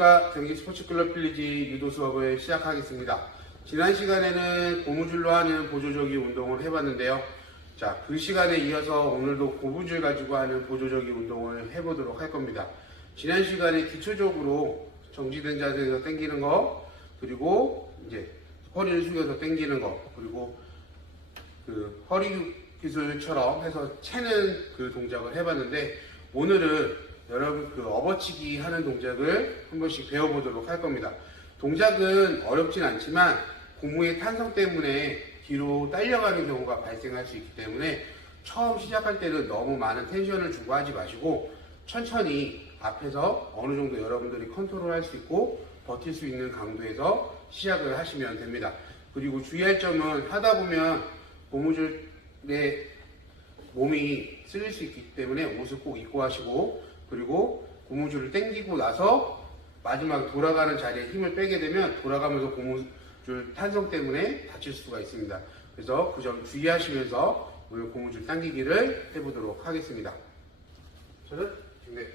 안녕하십니까 경기 스포츠클럽 필리지 유도 수업을 시작하겠습니다. 지난 시간에는 고무줄로 하는 보조적인 운동을 해봤는데요. 자, 그 시간에 이어서 오늘도 고무줄 가지고 하는 보조적인 운동을 해보도록 할 겁니다. 지난 시간에 기초적으로 정지된 자세에서 당기는 거, 그리고 이제 허리를 숙여서 당기는 거, 그리고 그 허리 기술처럼 해서 채는 그 동작을 해봤는데 오늘은 여러분 그 업어치기 하는 동작을 한 번씩 배워보도록 할 겁니다. 동작은 어렵진 않지만 고무의 탄성 때문에 뒤로 딸려가는 경우가 발생할 수 있기 때문에 처음 시작할 때는 너무 많은 텐션을 주고 하지 마시고 천천히 앞에서 어느 정도 여러분들이 컨트롤 할 수 있고 버틸 수 있는 강도에서 시작을 하시면 됩니다. 그리고 주의할 점은 하다 보면 고무줄에 몸이 쓸릴 수 있기 때문에 옷을 꼭 입고 하시고 그리고 고무줄을 당기고 나서 마지막 돌아가는 자리에 힘을 빼게 되면 돌아가면서 고무줄 탄성 때문에 다칠 수가 있습니다. 그래서 그 점 주의하시면서 오늘 고무줄 당기기를 해보도록 하겠습니다. 저는 네.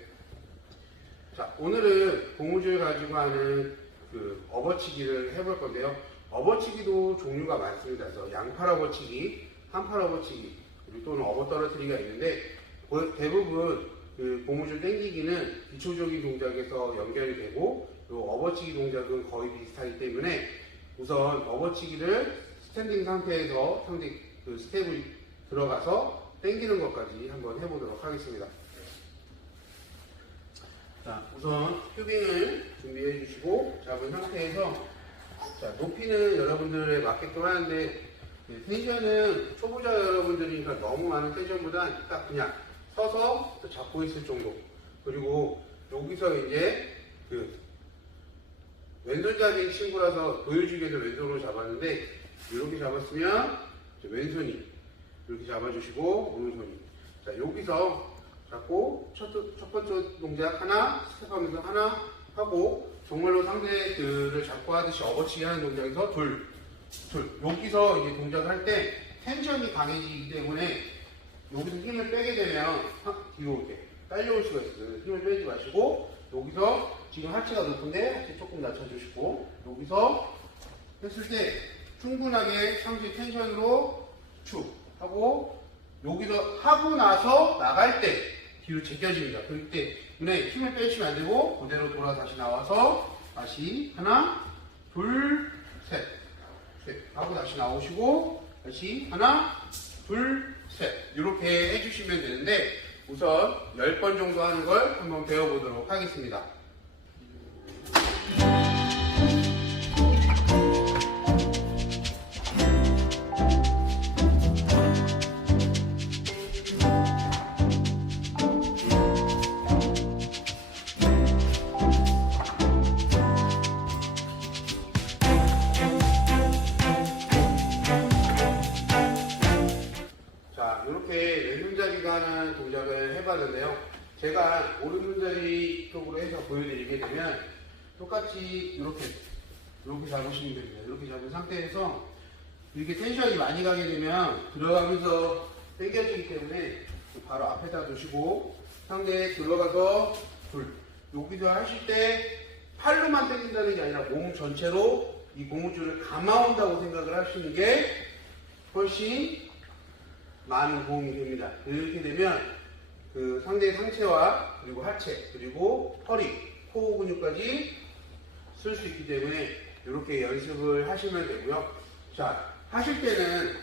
자 오늘은 고무줄 가지고 하는 그 업어치기를 해볼 건데요. 업어치기도 종류가 많습니다. 그래서 양팔 업어치기, 한팔 업어치기, 그리고 또는 업어 떨어뜨리기가 있는데 거- 대부분 그 고무줄 당기기는 기초적인 동작에서 연결이 되고 또 업어치기 동작은 거의 비슷하기 때문에 우선 업어치기를 스탠딩 상태에서 상대 그 스텝을 들어가서 당기는 것까지 한번 해보도록 하겠습니다. 자, 우선 튜빙을 준비해 주시고 잡은 상태에서 자, 높이는 여러분들에 맞게끔 하는데 네, 텐션은 초보자 여러분들이니까 너무 많은 텐션보단 딱 그냥 서서 잡고 있을 정도. 그리고 여기서 이제 그 왼손잡이인 친구라서 보여주기 위해서 왼손으로 잡았는데 이렇게 잡았으면 왼손이 이렇게 잡아주시고 오른손이 자 여기서 잡고 첫, 첫 번째 동작 하나 스텝하면서 하나 하고 정말로 상대들을 잡고 하듯이 업어치기 하는 동작에서 둘, 둘 여기서 이제 동작을 할 때 텐션이 강해지기 때문에 여기서 힘을 빼게 되면 확 뒤로 이렇게 딸려올 수가 있어요. 힘을 빼지 마시고 여기서 지금 하체가 높은데 하체 조금 낮춰주시고 여기서 했을 때 충분하게 상체 텐션으로 축 하고 여기서 하고 나서 나갈 때 뒤로 제껴집니다. 그럴 때 눈에 힘을 빼시면 안 되고 그대로 돌아 다시 나와서 다시 하나 둘셋 셋 하고 다시 나오시고 다시 하나 둘 셋 이렇게 해주시면 되는데 우선 10번 정도 하는 걸 한번 배워보도록 하겠습니다. 제가 오른손잡이 쪽으로 해서 보여드리게 되면 똑같이 이렇게 이렇게 잡으시면 됩니다. 이렇게 잡은 상태에서 이렇게 텐션이 많이 가게 되면 들어가면서 당겨지기 때문에 바로 앞에다 두시고 상대에 들어가서 둘 여기서 하실 때 팔로만 당긴다는 게 아니라 몸 전체로 이 고무줄을 감아온다고 생각을 하시는 게 훨씬 많은 도움이 됩니다. 이렇게 되면 그 상대의 상체와 그리고 하체 그리고 허리, 코 근육까지 쓸 수 있기 때문에 이렇게 연습을 하시면 되고요. 자 하실 때는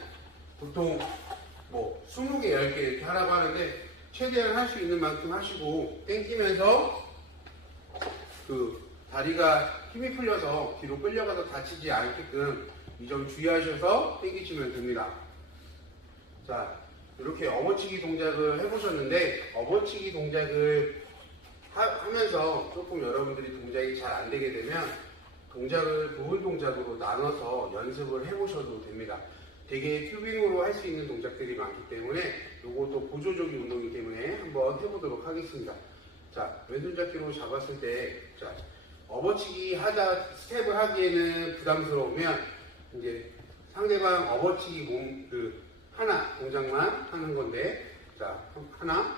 보통 뭐 20개, 10개 이렇게 하라고 하는데 최대한 할 수 있는 만큼 하시고 땡기면서 그 다리가 힘이 풀려서 뒤로 끌려가서 다치지 않게끔 이 점 주의하셔서 땡기시면 됩니다. 자, 이렇게 업어치기 동작을 해보셨는데, 업어치기 동작을 하, 면서 조금 여러분들이 동작이 잘 안 되게 되면, 동작을 부분 동작으로 나눠서 연습을 해보셔도 됩니다. 되게 튜빙으로 할 수 있는 동작들이 많기 때문에, 이것도 보조적인 운동이기 때문에 한번 해보도록 하겠습니다. 자, 왼손 잡기로 잡았을 때, 자, 업어치기 하자, 스텝을 하기에는 부담스러우면, 이제 상대방 업어치기 몸, 그, 하나 동작만 하는 건데 자 하나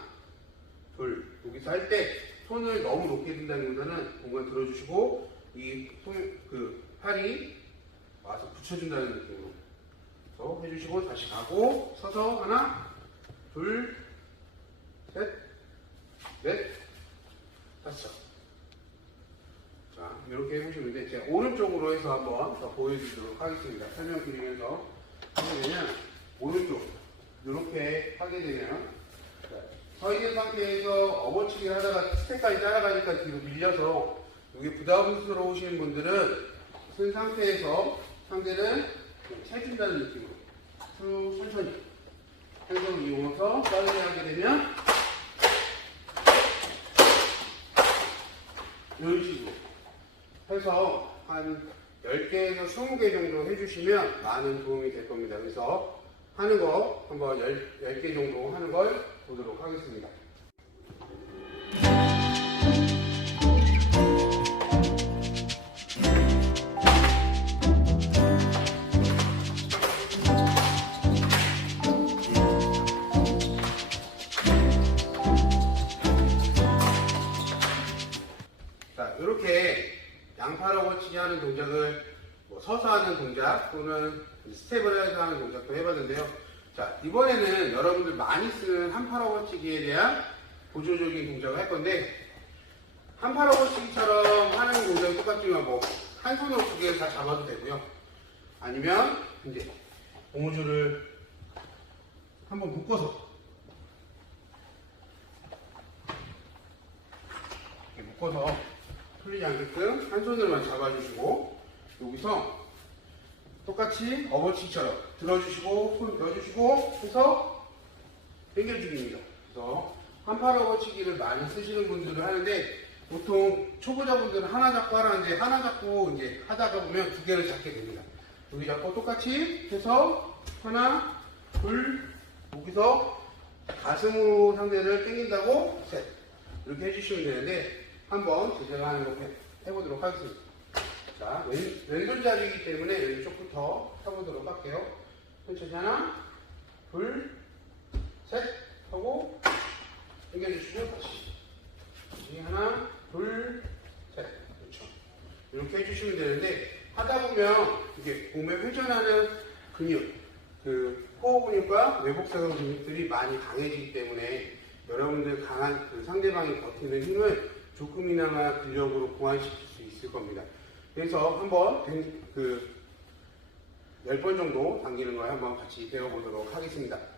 둘 여기서 할 때 손을 너무 높게 든다기보다는 공간 들어주시고 이손그 팔이 와서 붙여준다는 느낌으로. 그래서 해주시고 다시 가고 서서 하나 둘셋넷 다섯. 자 이렇게 해보시면 돼 제가 오른쪽으로 해서 한번 더 보여드리도록 하겠습니다. 설명드리면서. 하게 되면 오른쪽 이렇게 하게 되면 자, 서 있는 상태에서 업어치기를 하다가 스텝까지 따라가니까 뒤로 밀려서 이게 부담스러우신 분들은 쓴 상태에서 상대를 채준다는 느낌으로 쭉 천천히 해석을 이용해서 빠르게 하게 되면 이런 식으로 해서 한 10개에서 20개 정도 해주시면 많은 도움이 될 겁니다. 그래서 하는 거 한번 10, 10개 정도 하는 걸 보도록 하겠습니다. 자, 이렇게 양팔 어치기 하는 동작을 뭐 서서 하는 동작 또는 스텝을 해서 하는 동작도 해봤는데요. 자, 이번에는 여러분들 많이 쓰는 한팔 어치기에 대한 보조적인 동작을 할 건데 한팔 어치기처럼 하는 동작이 똑같지만 뭐 한 손으로 두 개를 다 잡아도 되고요. 아니면 이제 고무줄을 한번 묶어서 묶어서 풀리지 않게끔 한 손으로만 잡아주시고 여기서 똑같이 어버치기처럼 들어주시고 손 넣어주시고 해서 당겨주기입니다. 그래서 한팔 어버치기를 많이 쓰시는 분들은 하는데 보통 초보자분들은 하나 잡고 하라는데 하나 잡고 이제 하다가 보면 두 개를 잡게 됩니다. 여기 잡고 똑같이 해서 하나 둘 여기서 가슴으로 상대를 당긴다고 셋 이렇게 해주시면 되는데 한번 제가 하는 거 해- 해보도록 하겠습니다. 자, 왼, 왼손잡이기 때문에 왼쪽부터 해보도록 할게요. 천천히 하나, 둘, 셋 하고 당겨주시고 다시. 다시 하나, 둘, 셋. 그렇죠. 이렇게 해주시면 되는데 하다 보면 이게 몸에 회전하는 근육, 그 코어 근육과 외복사근 근육들이 많이 강해지기 때문에 여러분들 강한 그 상대방이 버티는 힘을 조금이나마 근력으로 보완시킬 수 있을 겁니다. 그래서 한번 그 10번 정도 당기는 걸 한번 같이 배워보도록 하겠습니다.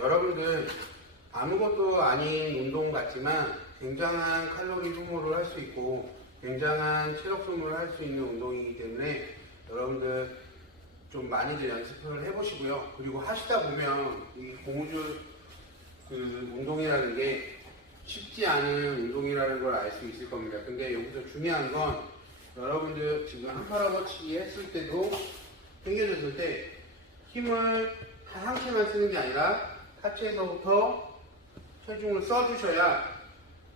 여러분들 아무것도 아닌 운동 같지만 굉장한 칼로리 소모를 할 수 있고 굉장한 체력 소모를 할 수 있는 운동이기 때문에 여러분들 좀 많이들 연습을 해보시고요. 그리고 하시다 보면 이 고무줄 그 운동이라는 게 쉽지 않은 운동이라는 걸 알 수 있을 겁니다. 근데 여기서 중요한 건 여러분들 지금 한파라버치기 했을 때도 당겨졌을 때 힘을 한 상체만 쓰는 게 아니라 하체에서부터 체중을 써주셔야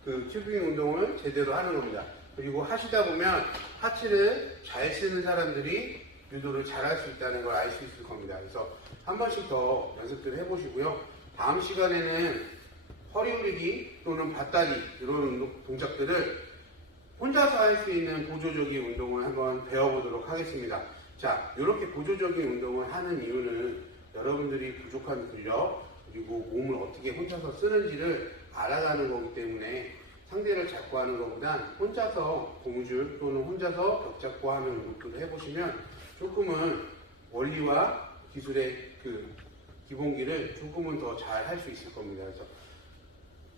그 튜빙 운동을 제대로 하는 겁니다. 그리고 하시다 보면 하체를 잘 쓰는 사람들이 유도를 잘 할 수 있다는 걸 알 수 있을 겁니다. 그래서 한 번씩 더 연습들 해보시고요. 다음 시간에는 허리 올리기 또는 밭다리 이런 동작들을 혼자서 할 수 있는 보조적인 운동을 한번 배워보도록 하겠습니다. 자, 이렇게 보조적인 운동을 하는 이유는 여러분들이 부족한 근력 그리고 몸을 어떻게 혼자서 쓰는지를 알아가는 거기 때문에 상대를 잡고 하는 것보단 혼자서 고무줄 또는 혼자서 벽 잡고 하는 운동들을 해보시면 조금은 원리와 기술의 그 기본기를 조금은 더 잘 할 수 있을 겁니다. 그래서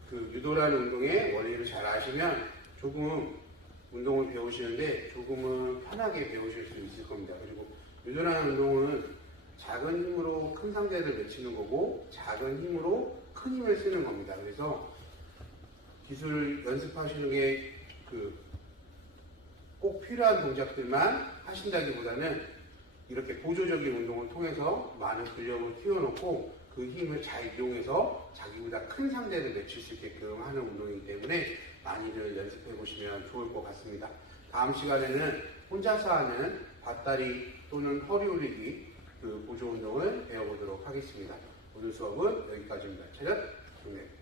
그 유도라는 운동의 원리를 잘 아시면 조금 운동을 배우시는데 조금은 편하게 배우실 수 있을 겁니다. 그리고 유도라는 운동은 작은 힘으로 큰 상대를 외치는 거고 작은 힘으로 큰 힘을 쓰는 겁니다. 그래서 기술 연습하시는 게 그 꼭 필요한 동작들만 하신다기보다는 이렇게 보조적인 운동을 통해서 많은 근력을 키워놓고 그 힘을 잘 이용해서 자기보다 큰 상대를 내칠 수 있게끔 하는 운동이기 때문에 많이들 연습해 보시면 좋을 것 같습니다. 다음 시간에는 혼자서 하는 밭다리 또는 허리 올리기 그 보조 운동을 배워보도록 하겠습니다. 오늘 수업은 여기까지입니다. 차렷, 경례.